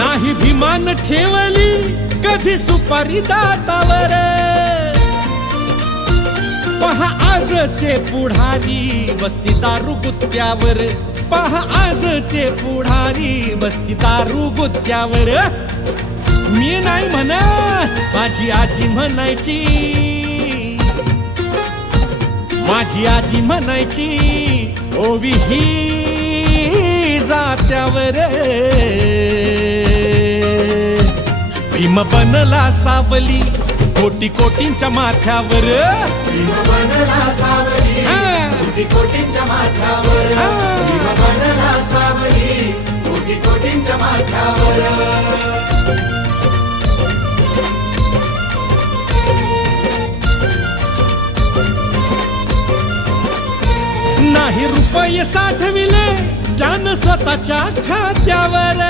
नाही भिमान ठेवली कधी सुपारी दातावर, पहा आजचे पुढारी बसती दारू गुत्त्यावर, पहा आजचे पुढारी बसती दारू गुत्त्यावर. मी नाही म्हणत, माझी आजी म्हणायची, माझी आजी म्हणायची, ओवी ही जात्यावर. भीम बनला सावली कोटी कोटींच्या माथ्यावर, भीम बनला सावली कोटी कोटींच्या माथ्यावर, भीम बनला सावली कोटी कोटींच्या माथ्यावर. नाही रुपये साठविले ज्ञान स्वतःच्या खात्यावर.